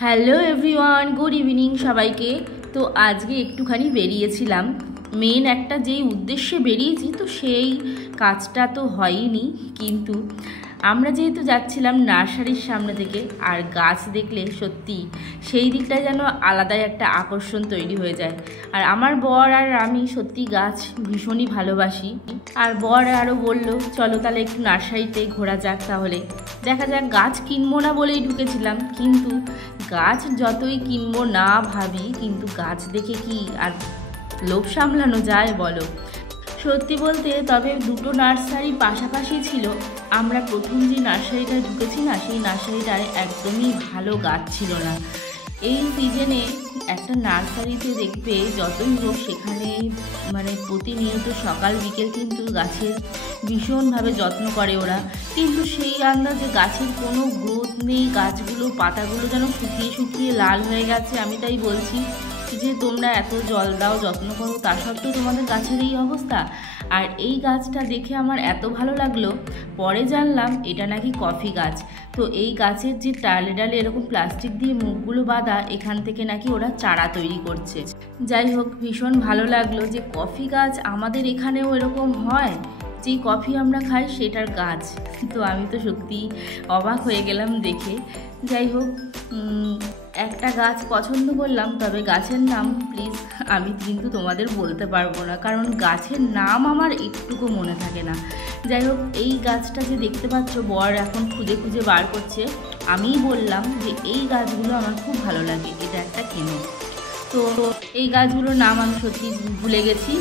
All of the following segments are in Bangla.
হ্যালো এভরিওয়ান, গুড ইভিনিং সবাইকে। তো আজকে একটুখানি বেরিয়েছিলাম, মেন একটা যেই উদ্দেশ্যে বেরিয়েছি তো সেই কাজটা তো হয়নি, কিন্তু আমরা যেহেতু যাচ্ছিলাম নার্সারির সামনে থেকে, আর গাছ দেখলে সত্যি সেই দিকটা যেন আলাদাই একটা আকর্ষণ তৈরি হয়ে যায়। আর আমার বর আর আমি সত্যি গাছ ভীষণই ভালোবাসি। আর বর আরও বললো চলো তাহলে একটু নার্সারিতে ঘোরা যাক, তাহলে দেখা যাক। গাছ কিনবো না বলেই ঢুকেছিলাম, কিন্তু গাছ যতই কিনবো না ভাবি, কিন্তু গাছ দেখে কি আর লোভ সামলানো যায় বলো। সত্যি বলতে তবে দুটো নার্সারি পাশাপাশি ছিল। আমরা প্রথম যে নার্সারিটায় ঢুকেছি না, সেই নার্সারিটায় একদমই ভালো গাছ ছিল না। এই সিজনে একটা নার্সারিতে দেখবে যতই হোক সেখানে প্রতিনিয়ত সকাল বিকেল কিন্তু গাছের ভীষণভাবে যত্ন করে ওরা, কিন্তু সেই আন্দাজে গাছের কোনো গ্রোথ নেই। গাছগুলো পাতাগুলো যেন শুকিয়ে শুকিয়ে লাল হয়ে গেছে। আমি তাই বলছি যে তোমরা এত জল দাও, যত্ন করো, তা সত্ত্বেও তোমাদের গাছের এই অবস্থা। আর এই গাছটা দেখে আমার এত ভালো লাগলো, পরে জানলাম এটা নাকি কফি গাছ। তো এই গাছের যে ডালে ডালে এরকম প্লাস্টিক দিয়ে মুখগুলো বাঁধা, এখান থেকে নাকি ওরা চারা তৈরি করছে। যাই হোক, ভীষণ ভালো লাগলো যে কফি গাছ আমাদের এখানেও এরকম হয়, যে কফি আমরা খাই সেটার গাছ। তো আমি তো সত্যি অবাক হয়ে গেলাম দেখে। যাই হোক, একটা গাছ পছন্দ করলাম, তবে গাছের নাম প্লিজ আমি কিন্তু তোমাদের বলতে পারবো না, কারণ গাছের নাম আমার একটুকু মনে থাকে না। যাই হোক, এই গাছটা যে দেখতে পাচ্ছ বর এখন খুঁজে খুঁজে বার করছে। আমিই বললাম যে এই গাছগুলো আমার খুব ভালো লাগে, এটা একটা কেনো। তো এই গাছগুলোর নাম আমি সত্যি ভুলে গেছি,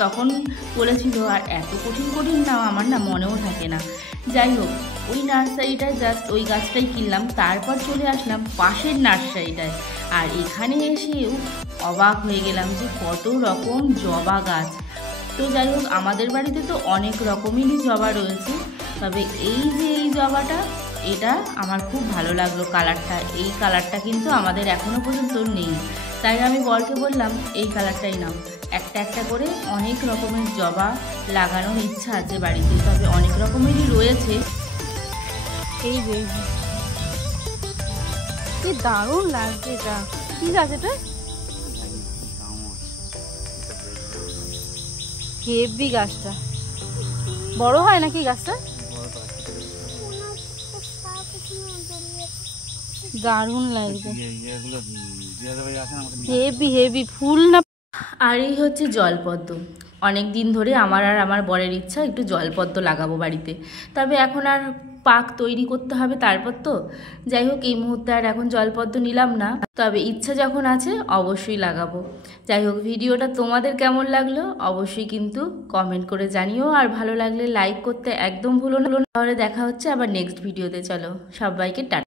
তখন বলেছিল। আর এত কঠিন কঠিন নাম আমার না মনেও থাকে না। যাই হোক, ওই নার্সারিটায় জাস্ট ওই গাছটাই কিনলাম, তারপর চলে আসলাম পাশের নার্সারিটায়। আর এখানে এসেও অবাক হয়ে গেলাম যে কত রকম জবা গাছ। তো যাই হোক, আমাদের বাড়িতে তো অনেক রকমেরই জবা রয়েছে, তবে এই যে এই জবাটা, এটা আমার খুব ভালো লাগলো কালারটা। এই কালারটা কিন্তু আমাদের এখনও পর্যন্ত নেই, তাই আমি বরকে বললাম এই কালারটাই নাও। একটা একটা করে অনেক রকমের জবা লাগানোর ইচ্ছা আছে বাড়িতে, তবে অনেক রকমেরই রয়েছে। এই যে কি দারুণ লাগছে, এটা কি গাছ? এটা হেভি গাছটা। বড় হয় নাকি গাছটা? দারুণ লাগছে, হেভি হেভি ফুল না। আর এই হচ্ছে জলপদ্ম। অনেক দিন ধরে আমার আর আমার বরের ইচ্ছা একটু জলপদ্ম লাগাবো বাড়িতে, তবে এখন আর পাক তৈরি করতে হবে তারপর তো। যাই হোক, এই মুহূর্তে আর এখন জলপদ্ম নিলাম না, তবে ইচ্ছা যখন আছে অবশ্যই লাগাবো। যাই হোক, ভিডিওটা তোমাদের কেমন লাগলো অবশ্যই কিন্তু কমেন্ট করে জানিও, আর ভালো লাগলে লাইক করতে একদম ভুলো না। তাহলে দেখা হচ্ছে আবার নেক্সট ভিডিওতে। চলো সবাইকে টাটা।